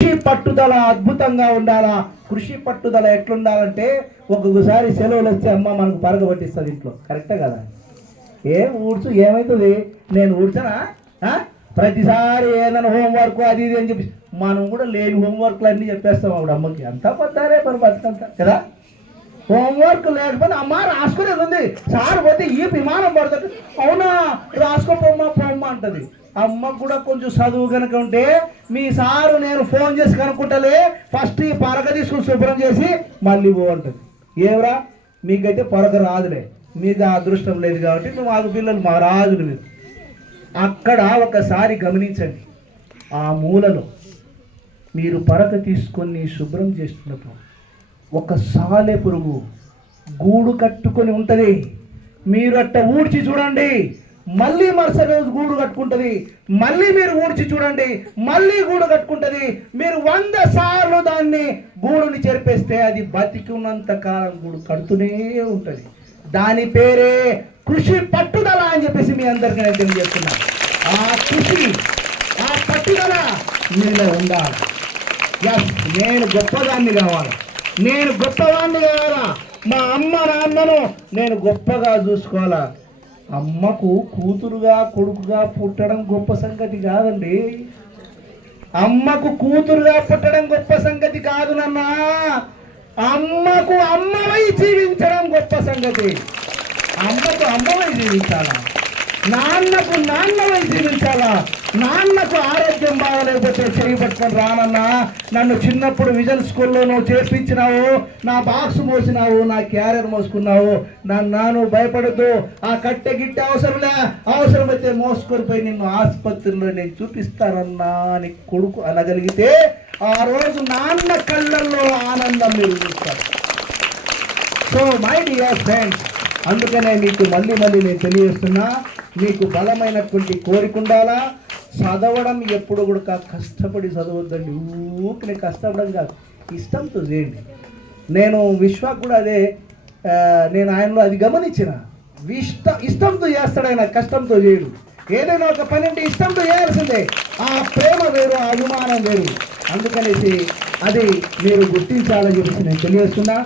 కృషి పట్టుదల అద్భుతంగా ఉండాలా. కృషి పట్టుదల ఎట్లుండాలంటే ఒక్కొక్కసారి సెలవులు వస్తే అమ్మ మనకు పరగబట్టిస్తుంది ఇంట్లో. కరెక్టే కదా? ఊడ్చు ఏమవుతుంది, నేను ఊడ్చనా? ప్రతిసారి ఏదైనా హోంవర్క్ అది ఇది అని చెప్పి మనం కూడా లేని హోంవర్క్లు అన్నీ చెప్పేస్తాం ఆవిడ అమ్మకి. అంతా పొద్దారే మరి బతుకంతా కదా. హోంవర్క్ లేకపోతే అమ్మ రాసుకునేది ఉంది, సార్ పోతే ఈ విమానం పడుతుంది, అవునా రాసుకోపోమ్మా పోమ్మ అంటది. అమ్మకు కూడా కొంచెం చదువు కనుక ఉంటే మీ సారు నేను ఫోన్ చేసి కనుక్కుంటలే, ఫస్ట్ ఈ పరక తీసుకుని శుభ్రం చేసి మళ్ళీ పోంటది. ఏవరా మీకైతే పరక రాదులే, మీకు ఆ అదృష్టం లేదు కాబట్టి నువ్వు మాకు పిల్లలు మా రాజులు మీరు. అక్కడ ఒకసారి గమనించండి, ఆ మూలలో మీరు పరక తీసుకొని శుభ్రం చేస్తున్నప్పుడు ఒక సాలె పురుగు గూడు కట్టుకొని ఉంటుంది. మీరు అట్ట ఊడ్చి చూడండి, మళ్ళీ మరుసటి రోజు గూడు కట్టుకుంటుంది. మళ్ళీ మీరు ఊడ్చి చూడండి, మళ్ళీ గూడు కట్టుకుంటుంది. మీరు 100 సార్లు దాన్ని గూడుని చెరిపేస్తే అది బతికి ఉన్నంత కాలం గూడు కడుతూనే ఉంటుంది. దాని పేరే కృషి పట్టుదల అని చెప్పేసి మీ అందరికీ నేను తెలియజేస్తున్నాను. ఆ కృషి, ఆ పట్టుదల మీలో ఉండాలి. నేను గొప్పదాన్ని కావాలి, నేను గొప్పవాడిని కావాలా, మా అమ్మ నాన్నను నేను గొప్పగా చూసుకోవాలా. అమ్మకు కూతురుగా కొడుకుగా పుట్టడం గొప్ప సంగతి కాదండి. అమ్మకు కూతురుగా పుట్టడం గొప్ప సంగతి కాదు నాన్న. అమ్మకు అమ్మవై జీవించడం గొప్ప సంగతి. అమ్మకు అమ్మవై జీవించాలా, నాన్నకు నాన్నవై జీవించాలా. నాన్నకు ఆరోగ్యం బాగలేకపోతే చేయి పట్టుకొని రానన్నా, నన్ను చిన్నప్పుడు విజన్ స్కూల్లో నువ్వు చేర్పించినావు, నా బాక్స్ మోసినావు, నా క్యారియర్ మోసుకున్నావు, నన్ను భయపడద్దు, ఆ కట్టె గిట్టె అవసరంలే, అవసరమైతే మోసుకొని పోయి నిన్ను ఆసుపత్రిలో నేను చూపిస్తానన్నా అని కొడుకు అనగలిగితే ఆ రోజు నాన్న కళ్ళల్లో ఆనందం మీరు చూస్తారు. సో మై డియర్ ఫ్రెండ్స్, అందుకనే మీకు మళ్ళీ నేను తెలియజేస్తున్నా, మీకు బలమైనటువంటి కోరిక ఉండాలా. చదవడం ఎప్పుడు కూడా కష్టపడి చదవద్దండి, ఊపిని కష్టపడడం కాదు, ఇష్టంతో చేయండి. నేను విశ్వాకు కూడా అదే, నేను ఆయనలో అది గమనించిన. ఇష్టంతో చేస్తాడు ఆయన, కష్టంతో చేయడు. ఏదైనా ఒక పని అంటే ఇష్టంతో చేయాల్సిందే. ఆ ప్రేమ వేరు, ఆ అభిమానం వేరు. అందుకనేసి అది మీరు గుర్తించాలని చెప్పేసి నేను తెలియజేస్తున్నా.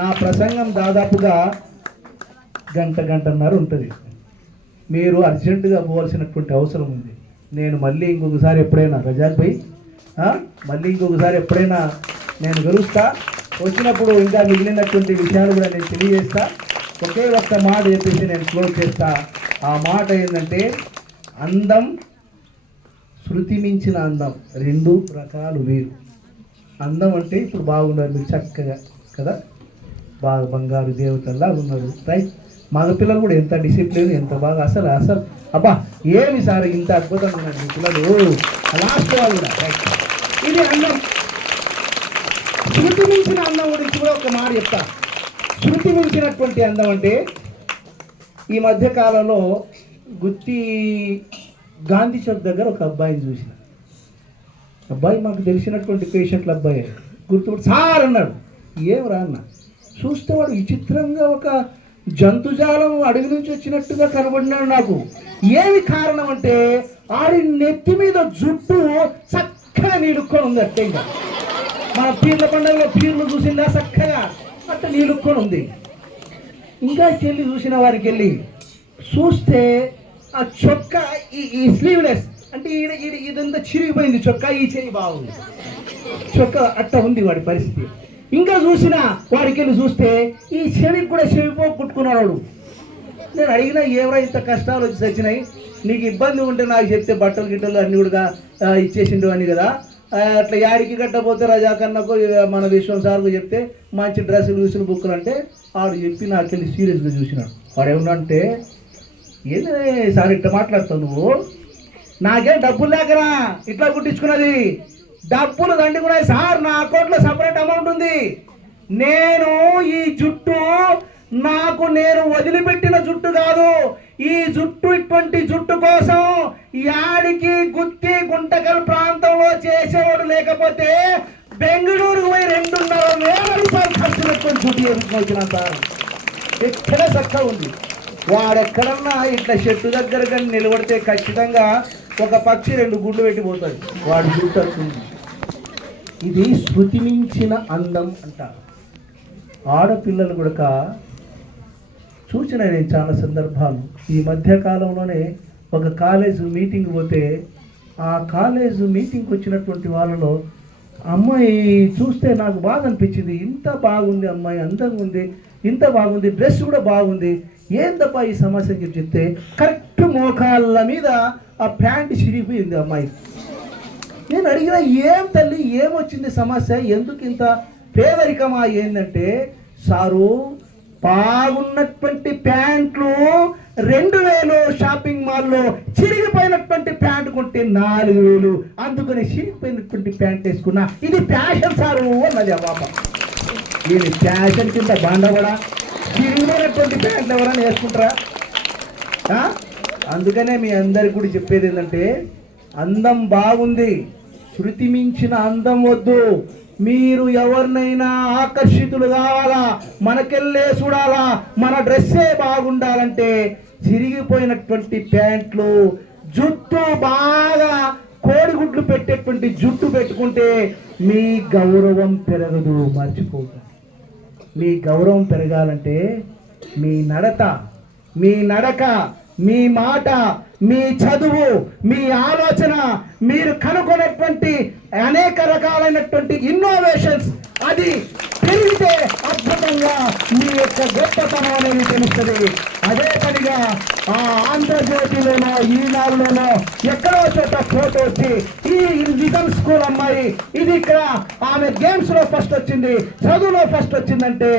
నా ప్రసంగం దాదాపుగా గంటన్నర ఉంటుంది. మీరు అర్జెంటుగా పోవాల్సినటువంటి అవసరం ఉంది. నేను మళ్ళీ ఇంకొకసారి ఎప్పుడైనా రజాక్ భాయ్ మళ్ళీ ఇంకొకసారి ఎప్పుడైనా నేను కలుస్తా. వచ్చినప్పుడు ఇంకా మిగిలినటువంటి విషయాలు కూడా నేను తెలియజేస్తా. ఒకే ఒక్క మాట చెప్పేసి నేను క్లోజ్ చేస్తా. ఆ మాట ఏంటంటే, అందం, శృతి మించిన అందం, 2 రకాలు వేరు. అందం అంటే ఇప్పుడు బాగున్నారు మీరు చక్కగా కదా, బాగా బంగారు దేవతల్లా ఉన్నారు, రైట్. మగపిల్లలు కూడా ఎంత డిసిప్లిన్, ఎంత బాగా అసలు అబ్బా ఏమి సార్ ఇంత అద్భుతంగా ఉన్నారు మీ పిల్లలు, లాస్ట్ వాళ్ళు కూడా, రైట్. ఇది అందం. శృతి మించిన అందం గురించి కూడా ఒక మాట చెప్తా. శృతి మించినటువంటి అందం అంటే, ఈ మధ్యకాలంలో గుత్తి గాంధీ చౌక్ దగ్గర ఒక అబ్బాయిని చూసిన. అబ్బాయి మాకు తెలిసినటువంటి పేషెంట్ల అబ్బాయి, గుర్తుపడి సార్ అన్నాడు. ఏం రా అన్న, చూస్తే వాడు విచిత్రంగా ఒక జంతుజాలం అడుగు నుంచి వచ్చినట్టుగా కనబడినాడు నాకు. ఏమి కారణం అంటే, ఆడి నెత్తి మీద జుట్టు చక్కగా నీలుక్కొని ఉంది. అట్టే ఇంకా మన పీర్ల పండుగలో పీర్లు చూసిందా చక్కగా అట్ట నీలుక్కొని ఉంది. ఇంకా చెల్లి చూసిన వారికి వెళ్ళి చూస్తే ఆ చొక్కా ఈ స్లీవ్లెస్ అంటే ఇదంతా చిరిగిపోయింది చొక్కా, ఈ చెయ్యి బాగుంది, చొక్కా అట్ట ఉంది వాడి పరిస్థితి. ఇంకా చూసిన వాడికి వెళ్ళి చూస్తే ఈ చెవికి కూడా చెవిపో కుట్టుకున్నాడు. నేను అడిగినా, ఏవరా ఇంత కష్టాలు వచ్చి వచ్చినాయి, నీకు ఇబ్బంది ఉంటే నాకు చెప్తే బట్టలు గిట్టలు అన్నీ కూడా ఇచ్చేసిండు అని కదా, అట్లా యాడికి కట్టపోతే రజాకన్నకు మన విశ్వం సార్కు చెప్తే మంచి డ్రెస్సులు చూసిన బుక్కులు అంటే వాడు చెప్పి నాకు వెళ్ళి సీరియస్గా చూసినాడు. వాడు ఏమన్నంటే, ఏంది సార్ ఇట్లా మాట్లాడుతావు నువ్వు, నాకేం డబ్బులు లేకరా ఇట్లా కుట్టించుకున్నది, డబ్బులు దండుకున్నాయి సార్, నా అకౌంట్లో సపరేట్ అమౌంట్ ఉంది. నేను ఈ జుట్టు నాకు నేను వదిలిపెట్టిన జుట్టు కాదు, ఈ జుట్టు ఇటువంటి జుట్టు కోసం యాడికి గుత్తి గుంటకల్ ప్రాంతంలో చేసేవాడు లేకపోతే బెంగళూరుకు పోయి 2,500 రూపాయలు ఖర్చు పెట్టుకొని జుట్టు వేసుకొచ్చిన సార్. ఎక్కడ చక్కగా ఉంది. వాడెక్కడన్నా ఇట్లా చెట్టు దగ్గర కానీ నిలబడితే ఖచ్చితంగా ఒక పక్షి 2 గుడ్లు పెట్టిపోతుంది. వాడు జుట్టు వస్తుంది. ఇది శృతి మించిన అందం అంటారు. ఆడపిల్లలు కూడా చూసిన నేను చాలా సందర్భాలు. ఈ మధ్య కాలంలోనే ఒక కాలేజ్ మీటింగ్ పోతే ఆ కాలేజ్ మీటింగ్కి వచ్చినటువంటి వాళ్ళలో అమ్మాయి చూస్తే నాకు బాగా అనిపించింది. ఇంత బాగుంది అమ్మాయి, అందంగా ఉంది, ఇంత బాగుంది, డ్రెస్ కూడా బాగుంది, ఏందబ్బా ఈ సమస్య అని చెప్తే కరెక్ట్ మోకాళ్ళ మీద ఆ ప్యాంట్ చిరిగిపోయింది అమ్మాయి. నేను అడిగిన ఏం తల్లి ఏమొచ్చింది సమస్య, ఎందుకు ఇంత పేదరికమా ఏంటంటే, సారు బాగున్నటువంటి ప్యాంట్లు 2000 షాపింగ్ మాల్లో చిరిగిపోయినటువంటి ప్యాంట్ కొంటే 4000, అందుకని చిరిగిపోయినటువంటి ప్యాంట్ వేసుకున్నా, ఇది ఫ్యాషన్ సారు అన్నది ఆ పాప. ఇది ఫ్యాషన్ కింద బాండ కూడా చిరిగిపోయినటువంటి ప్యాంట్లు ఎవరైనా వేసుకుంటారా? అందుకనే మీ అందరికి కూడా చెప్పేది ఏంటంటే, అందం బాగుంది, శృతి మించిన అందం వద్దు. మీరు ఎవరినైనా ఆకర్షితులు కావాలా, మనకెళ్ళే చూడాలా, మన డ్రెస్సే బాగుండాలంటే చిరిగిపోయినటువంటి ప్యాంట్లు, జుట్టు బాగా కోడిగుడ్లు పెట్టేటువంటి జుట్టు పెట్టుకుంటే మీ గౌరవం పెరగదు, మర్చిపోదు. మీ గౌరవం పెరగాలంటే మీ నడక, మీ మాట, మీ చదువు, మీ ఆలోచన, మీరు కనుగొనేటువంటి అనేక రకాలైనటువంటి ఇన్నోవేషన్స్ అది పెరిగితే అద్భుతంగా మీ యొక్క గొప్పతనం అనేది తెలుస్తుంది. అదే పనిగా ఆ ఆంధ్రజ్యోతిలోనో ఈనాడులోనో ఎక్కడో చోట ఫోటో వచ్చి ఈ లిటల్ స్కూల్ అమ్మాయి ఇది ఇక్కడ ఆమె గేమ్స్ లో ఫస్ట్ వచ్చింది, చదువులో ఫస్ట్ వచ్చిందంటే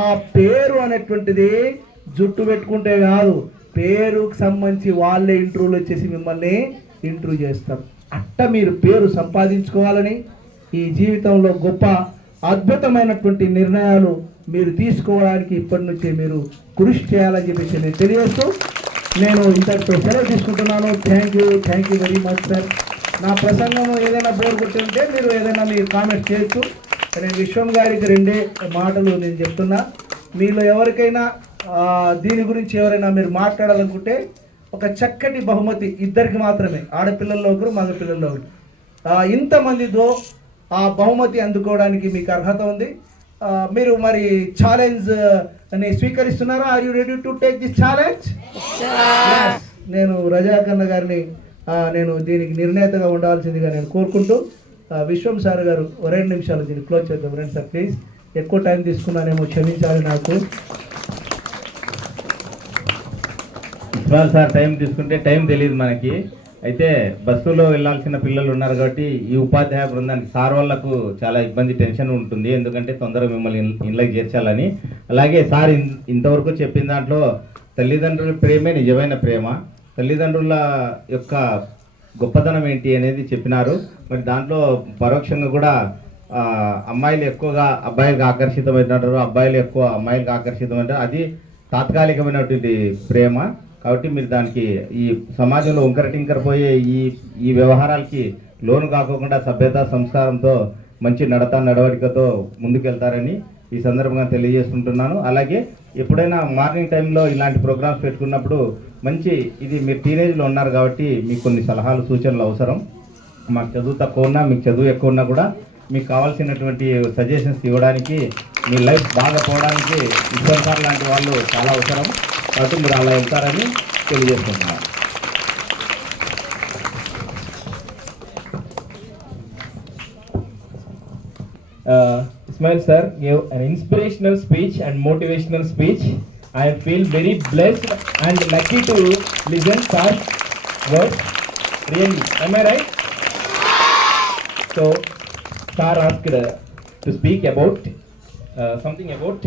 ఆ పేరు అనేటువంటిది జుట్టు పెట్టుకుంటే కాదు, పేరుకు సంబంధించి వాళ్ళే ఇంటర్వ్యూలు వచ్చేసి మిమ్మల్ని ఇంటర్వ్యూ చేస్తారు. అట్ట మీరు పేరు సంపాదించుకోవాలని ఈ జీవితంలో గొప్ప అద్భుతమైనటువంటి నిర్ణయాలు మీరు తీసుకోవడానికి ఇప్పటి నుంచే మీరు కృషి చేయాలని చెప్పేసి నేను తెలియజేస్తూ నేను ఇంతటితో సెలవు తీసుకుంటున్నాను. Thank you very much sir. నా ప్రసంగం ఏదైనా బోర్ కొట్టి ఉంటే మీరు ఏదైనా మీరు కామెంట్ చేయొచ్చు. నేను విశ్వం గారికి 2 మాటలు నేను చెప్తున్నా. మీలో ఎవరికైనా దీని గురించి ఎవరైనా మీరు మాట్లాడాలనుకుంటే ఒక చక్కటి బహుమతి, ఇద్దరికి మాత్రమే, ఆడపిల్లల్లో ఒకరు, మగ పిల్లల్లో ఒకరు, ఇంతమందితో ఆ బహుమతి అందుకోవడానికి మీకు అర్హత ఉంది. మీరు మరి ఛాలెంజ్ అని స్వీకరిస్తున్నారా? Are you ready to take this challenge? నేను రజాకన్న గారిని నేను దీనికి నిర్ణేతగా ఉండాల్సిందిగా నేను కోరుకుంటూ విశ్వం సార్ గారు 2 నిమిషాలు దీన్ని క్లోజ్ చేద్దాం. రండి సార్ ప్లీజ్. ఎక్కువ టైం తీసుకున్నానేమో క్షమించాలి నాకు. సార్ టైం తీసుకుంటే టైం తెలియదు మనకి. అయితే బస్సులో వెళ్ళాల్సిన పిల్లలు ఉన్నారు కాబట్టి ఈ ఉపాధ్యాయ బృందానికి సార్ వాళ్ళకు చాలా ఇబ్బంది, టెన్షన్ ఉంటుంది. ఎందుకంటే తొందరగా మిమ్మల్ని ఇళ్ళకి చేర్చాలని. అలాగే సార్ ఇంతవరకు చెప్పిన దాంట్లో తల్లిదండ్రుల ప్రేమే నిజమైన ప్రేమ, తల్లిదండ్రుల యొక్క గొప్పతనం ఏంటి అనేది చెప్పినారు. మరి దాంట్లో పరోక్షంగా కూడా అమ్మాయిలు ఎక్కువగా అబ్బాయిలకు ఆకర్షితమైనారు, అబ్బాయిలు ఎక్కువ అమ్మాయిలకు ఆకర్షితమైనారు. అది తాత్కాలికమైనటువంటి ప్రేమ. కాబట్టి మీరు దానికి ఈ సమాజంలో ఉంకరటింకరపోయే ఈ వ్యవహారాలకి లోను కాకుండా సభ్యత సంస్కారంతో మంచి నడవడికతో ముందుకెళ్తారని ఈ సందర్భంగా తెలియజేసుకుంటున్నాను. అలాగే ఎప్పుడైనా మార్నింగ్ టైంలో ఇలాంటి ప్రోగ్రామ్స్ పెట్టుకున్నప్పుడు మంచి ఇది మీరు టీనేజ్లో ఉన్నారు కాబట్టి మీకు కొన్ని సలహాలు సూచనలు అవసరం. మాకు చదువు తక్కువ ఉన్నా, మీకు చదువు ఎక్కువ ఉన్నా కూడా మీకు కావాల్సినటువంటి సజెషన్స్ ఇవ్వడానికి, మీ లైఫ్ బాగా పోవడానికి విశ్వం సార్ లాంటి వాళ్ళు చాలా అవసరం. కాబట్టి మీరు అలా వెళ్తారని తెలియజేస్తున్నాను. Ismail sir gave an inspirational speech and motivational speech. I feel very blessed and lucky to listen such words. Really, am I right? So, sir asked to speak about something about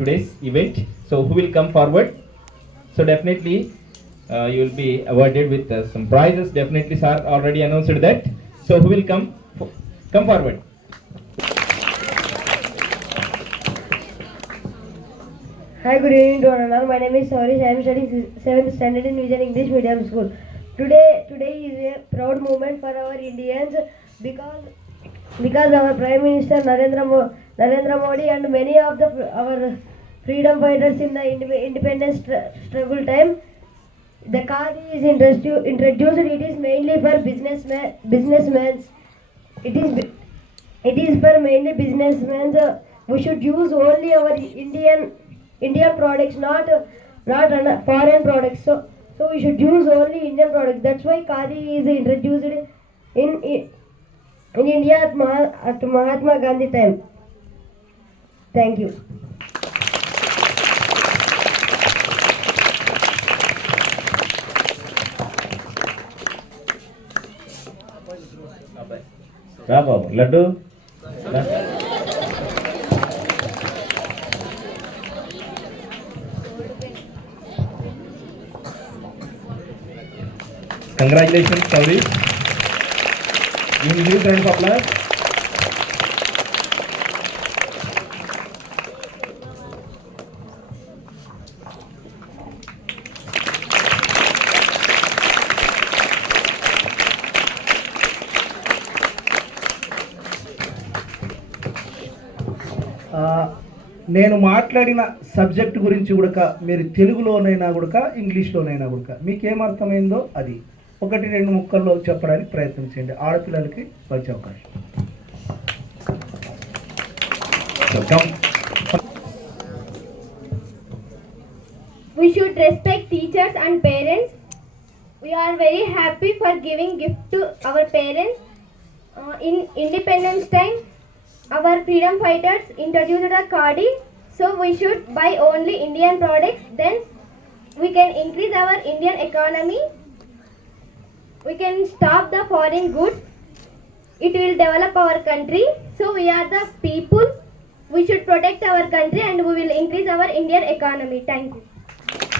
today's event. So, who will come forward? So, definitely you will be awarded with some prizes. Definitely, sir already announced that. So, who will come forward? Hi, good evening to all. My name is Saurish. I am studying 7th standard in Vision English Medium School. Today is a proud moment for our Indians because our Prime Minister Narendra Modi and many of our freedom fighters in the independence struggle time. The card is introduced. It is mainly for businessmen. It is for mainly businessmen. We should use only our Indian products, not foreign products. So we should use only Indian products. That's why khadi is introduced in India at Mahatma Gandhi time. Thank you. రా బాబు లడ్డు రా. Congratulations, Sauri. You need round of applause. నేను మాట్లాడిన subject గురించి కూడా మీరు తెలుగులోనైనా కూడా ఇంగ్లీష్లోనైనా కూడా మీకేం అర్థమైందో అది 1-2 ముక్కల్లో చెప్పడానికి ప్రయత్నం చేయండి. ఆడపిల్లలకి మంచి అవకాశం. We should respect teachers and parents. We are very happy for giving gift to our parents. In Independence time, our freedom fighters introduced a khadi, so we should buy only Indian products. Then we can increase our Indian economy. We can stop the foreign goods. It will develop our country. So we are the people. We should protect our country and we will increase our Indian economy. Thank you.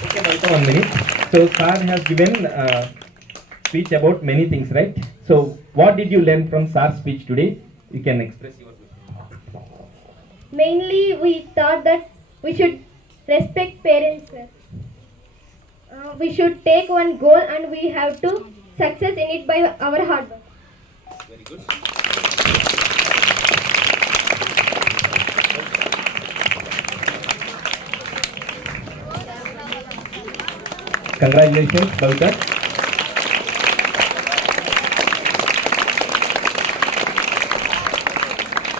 Okay, Malta, 1 minute. So, sir has given speech about many things, right? So, what did you learn from sir's speech today? You can express your question. Mainly, we thought that we should respect parents. Sir. We should take one goal and we have to success in it by our hard work. Very good. Congratulations, Bhavita.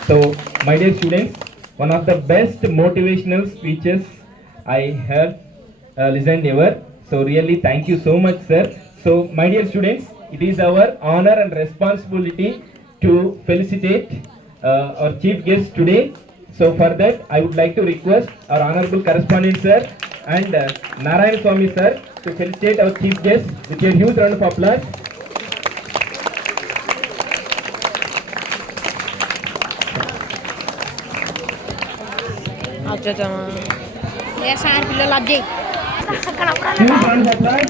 So, my dear students, one of the best motivational speeches I have listened ever. So, really, thank you so much, sir. So, my dear students, it is our honor and responsibility to felicitate our chief guest today. So, for that, I would like to request our honorable correspondent, sir, and Narayan Swami, sir, to felicitate our chief guest with a huge round of applause. Huge round of applause.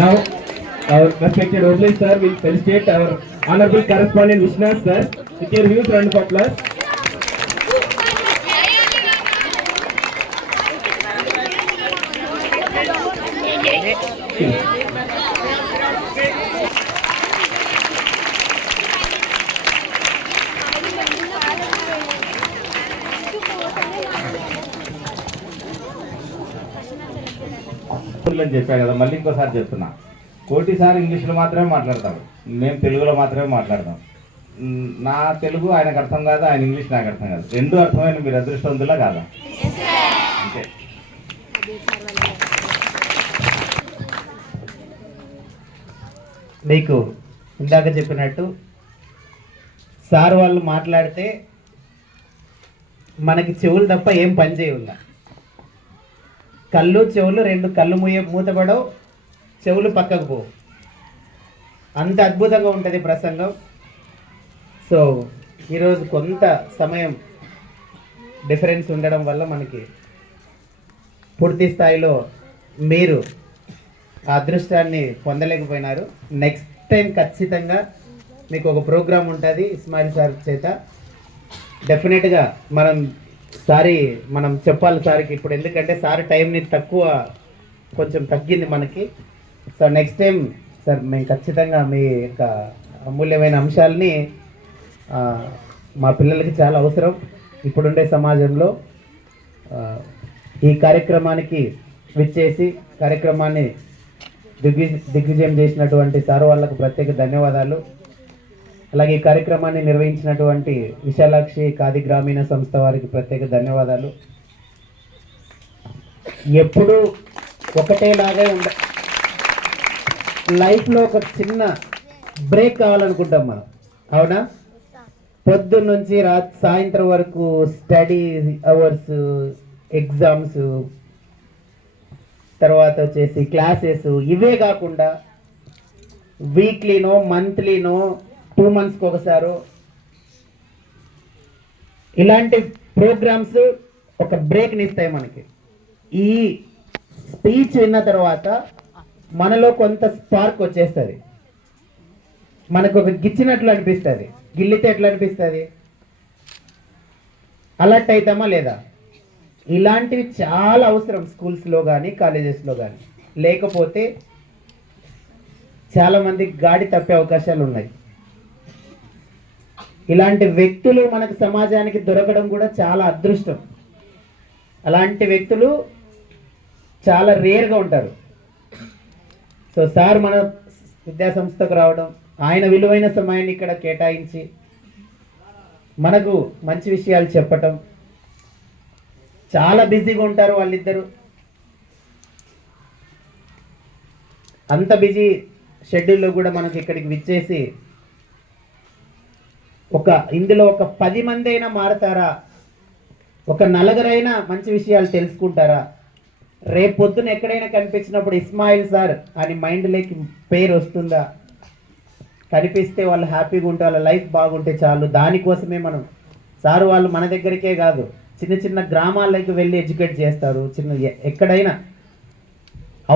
Now, our respected Oblate sir will felicitate our honorable correspondent Vishnath sir with a huge round of applause. అని చెప్పా కదా, మళ్ళీ ఇంకోసారి చెప్తున్నా. కోటిసారి ఇంగ్లీష్లో మాత్రమే మాట్లాడతాడు, మేము తెలుగులో మాత్రమే మాట్లాడతాం. నా తెలుగు ఆయనకు అర్థం కాదు, ఆయన ఇంగ్లీష్ నాకు అర్థం కాదు. రెండు అర్థమైన మీరు అదృష్టవంతులా కాదా? అంతే. మీకు ఇందాక చెప్పినట్టు సార్ వాళ్ళు మాట్లాడితే మనకి చెవులు తప్ప ఏం పని చేయవుగా. కళ్ళు చెవులు రెండు కళ్ళు మూతపడవు, చెవులు పక్కకు పోవు. అంత అద్భుతంగా ఉంటుంది ప్రసంగం. సో ఈరోజు కొంత సమయం డిఫరెన్స్ ఉండడం వల్ల మనకి పూర్తి స్థాయిలో మీరు ఆ అదృష్టాన్ని పొందలేకపోయినారు. నెక్స్ట్ టైం ఖచ్చితంగా మీకు ఒక ప్రోగ్రామ్ ఉంటుంది ఇస్మాయిల్ సార్ చేత. డెఫినెట్గా మనం చెప్పాలి సార్కి ఇప్పుడు, ఎందుకంటే సార్ టైంని కొంచెం తగ్గింది మనకి. సో నెక్స్ట్ టైం సార్ మేము ఖచ్చితంగా మీ యొక్క అమూల్యమైన అంశాలని మా పిల్లలకి చాలా అవసరం ఇప్పుడుండే సమాజంలో. ఈ కార్యక్రమానికి విచ్చేసి కార్యక్రమాన్ని దిగ్విజయం చేసినటువంటి సార్ వాళ్ళకు ప్రత్యేక ధన్యవాదాలు. అలాగే ఈ కార్యక్రమాన్ని నిర్వహించినటువంటి విశాలాక్షి ఖాదీ గ్రామీణ సంస్థ వారికి ప్రత్యేక ధన్యవాదాలు. ఎప్పుడూ ఒకటేలాగే లైఫ్లో ఒక చిన్న బ్రేక్ కావాలనుకుంటాం మనం, అవునా? పొద్దున్న నుంచి సాయంత్రం వరకు స్టడీ అవర్స్, ఎగ్జామ్స్, తర్వాత వచ్చేసి క్లాసెస్, ఇవే కాకుండా వీక్లీనో మంత్లీనో 2 monthsకి ఒకసారి ఇలాంటి ప్రోగ్రామ్స్ ఒక బ్రేక్ని ఇస్తాయి మనకి. ఈ స్పీచ్ విన్న తర్వాత మనలో కొంత స్పార్క్ వచ్చేస్తుంది, మనకు ఒక గిచ్చినట్లు అనిపిస్తుంది. గిల్లితే ఎట్లా అనిపిస్తుంది? అలర్ట్ అవుతామా లేదా? ఇలాంటివి చాలా అవసరం స్కూల్స్లో కానీ కాలేజెస్లో కానీ. లేకపోతే చాలామంది గాడి తప్పే అవకాశాలు ఉన్నాయి. ఇలాంటి వ్యక్తులు మనకు సమాజానికి దొరకడం కూడా చాలా అదృష్టం. అలాంటి వ్యక్తులు చాలా రేర్గా ఉంటారు. సో సార్ మన విద్యాసంస్థకు రావడం, ఆయన విలువైన సమయాన్ని ఇక్కడ కేటాయించి మనకు మంచి విషయాలు చెప్పటం. చాలా బిజీగా ఉంటారు వాళ్ళిద్దరు. అంత బిజీ షెడ్యూల్లో కూడా మనకి ఇక్కడికి విచ్చేసి ఇందులో ఒక 10 మంది అయినా మారతారా, ఒక 4 మంచి విషయాలు తెలుసుకుంటారా, రేపొద్దున ఎక్కడైనా కనిపించినప్పుడు ఇస్మాయిల్ సార్ అని మైండ్లోకి పేరు వస్తుందా? కనిపిస్తే వాళ్ళు హ్యాపీగా ఉంటే, వాళ్ళ లైఫ్ బాగుంటే చాలు. దానికోసమే మనం సార్ వాళ్ళు మన దగ్గరికే కాదు, చిన్న చిన్న గ్రామాల్లోకి వెళ్ళి ఎడ్యుకేట్ చేస్తారు. ఎక్కడైనా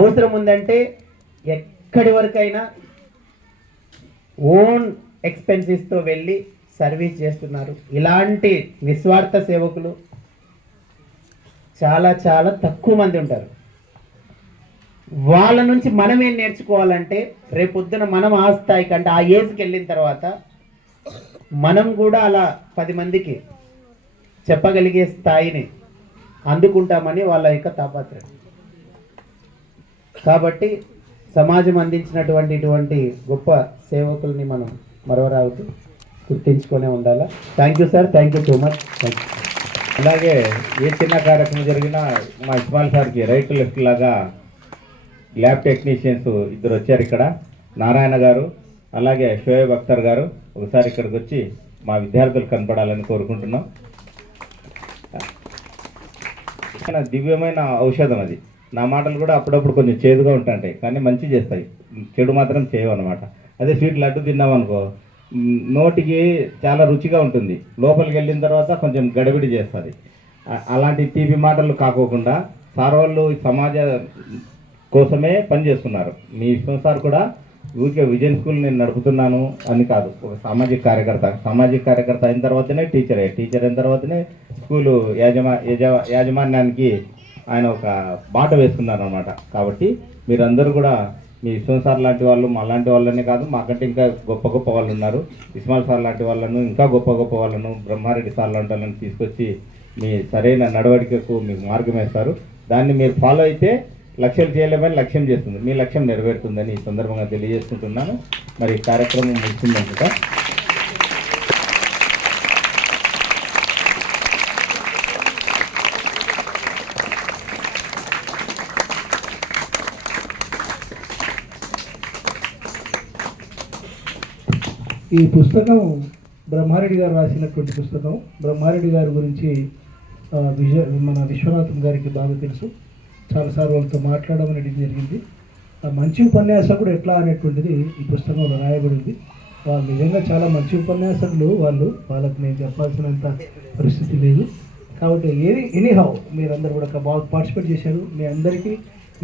అవసరం ఉందంటే ఎక్కడి వరకైనా ఓన్ ఎక్స్పెన్సెస్తో వెళ్ళి సర్వీస్ చేస్తున్నారు. ఇలాంటి నిస్వార్థ సేవకులు చాలా చాలా తక్కువ మంది ఉంటారు. వాళ్ళ నుంచి మనం ఏం నేర్చుకోవాలంటే, రేపొద్దున మనం ఆ స్థాయికి, అంటే ఆ ఏజ్కి వెళ్ళిన తర్వాత మనం కూడా అలా 10 మందికి చెప్పగలిగే స్థాయిని అందుకుంటామని వాళ్ళ యొక్క తాపత్రయం. కాబట్టి సమాజం అందించినటువంటి ఇటువంటి గొప్ప సేవకుల్ని మనం మరవరావుతూ గుర్తించుకునే ఉండాలి. Thank you sir, thank you so much. Thank you. అలాగే ఏ చిన్న కార్యక్రమం జరిగినా మా ఇస్మాయిల్ సార్కి రైట్ లెఫ్ట్ లాగా ల్యాబ్ టెక్నీషియన్స్ 2 వచ్చారు ఇక్కడ, నారాయణ గారు అలాగే షోయబ్ అఖ్తర్ గారు. ఒకసారి ఇక్కడికి వచ్చి మా విద్యార్థులు కనపడాలని కోరుకుంటున్నాం. దివ్యమైన ఔషధం అది. నా మాటలు కూడా అప్పుడప్పుడు కొంచెం చేదుగా ఉంటాయి, కానీ మంచి చేస్తాయి, చెడు మాత్రం చేయవు అనమాట. అదే స్వీట్ లడ్డు తిన్నామనుకో, నోటికి చాలా రుచిగా ఉంటుంది, లోపలికి వెళ్ళిన తర్వాత కొంచెం గడబిడి చేస్తుంది. అలాంటి తీపి మాటలు కాకోకుండా సార్ వాళ్ళు సమాజ కోసమే పనిచేస్తున్నారు. మీ విశ్వం సార్ కూడా ఊరికే విజయన్ స్కూల్ నేను నడుపుతున్నాను అని కాదు, ఒక సామాజిక కార్యకర్త అయిన తర్వాతనే టీచర్ అయిన తర్వాతనే స్కూలు యాజమాన్యానికి ఆయన ఒక బాట వేసుకున్నారు అనమాట. కాబట్టి మీరందరూ కూడా మీ విశ్వం సార్ లాంటి వాళ్ళు, మా లాంటి వాళ్ళనే కాదు, మాకంటే ఇంకా గొప్ప గొప్ప వాళ్ళు ఉన్నారు. ఇస్మాయిల్ సార్ లాంటి వాళ్ళను, ఇంకా గొప్ప గొప్ప వాళ్ళను, బ్రహ్మారెడ్డి సార్ లాంటి వాళ్ళని తీసుకొచ్చి మీ సరైన నడవడికకు మీకు మార్గం వేస్తారు. దాన్ని మీరు ఫాలో అయితే లక్ష్యాలు చేయలేమని లక్ష్యం చేస్తుంది, మీ లక్ష్యం నెరవేరుతుందని ఈ సందర్భంగా తెలియజేసుకుంటున్నాను. మరి కార్యక్రమం ముగిసిందంట. ఈ పుస్తకం బ్రహ్మారెడ్డి గారు రాసినటువంటి పుస్తకం. బ్రహ్మారెడ్డి గారి గురించి మన విశ్వనాథం గారికి బాగా తెలుసు, చాలాసార్లు వాళ్ళతో మాట్లాడడం అనేది జరిగింది. మంచి ఉపన్యాసకుడు ఎట్లా అనేటువంటిది ఈ పుస్తకంలో రాయబడింది. వాళ్ళు నిజంగా చాలా మంచి ఉపన్యాసకులు. వాళ్ళకు నేను చెప్పాల్సినంత పరిస్థితి లేదు. కాబట్టి ఎనీహౌ మీరందరూ కూడా బాగా పార్టిసిపేట్ చేశారు. మీ అందరికీ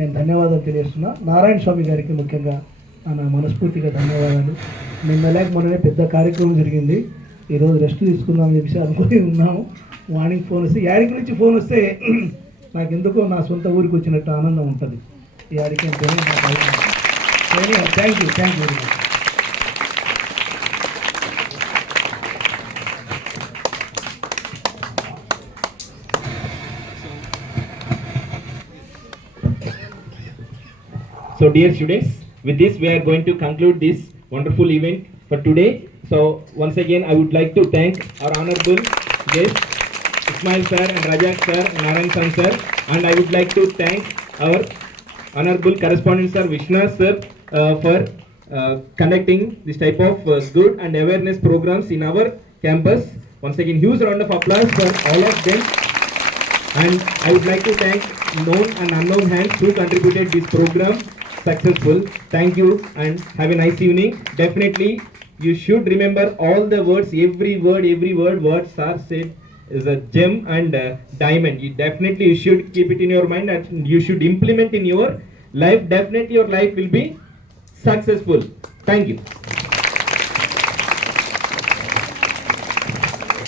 నేను ధన్యవాదాలు తెలియజేస్తున్నా. నారాయణ స్వామి గారికి ముఖ్యంగా నా మనస్ఫూర్తిగా ధన్యవాదాలు. నిన్న లేక మొన్ననే పెద్ద కార్యక్రమం జరిగింది, ఈరోజు రెస్ట్ తీసుకుందామని చెప్పేసి అనుకుని ఉన్నాము. మార్నింగ్ ఫోన్ వస్తే, యాడికి నుంచి ఫోన్ వస్తే నాకు ఎందుకో నా సొంత ఊరికి వచ్చినట్టు ఆనందం ఉంటుంది. యాడికి అంటే thank you very much. So dear students, with this we are going to conclude this wonderful event for today. So once again I would like to thank our honorable guests Ismail sir and Rajak sir and Narayan sir, and I would like to thank our honorable correspondent sir Vishnu sir for conducting this type of good and awareness programs in our campus. Once again, huge round of applause for all of them. And I would like to thank known and unknown hands who contributed this program successful. Thank you and have a nice evening. Definitely you should remember all the words, every word what sir said is a gem and a diamond. Definitely you should keep it in your mind and you should implement in your life. Definitely your life will be successful. Thank you.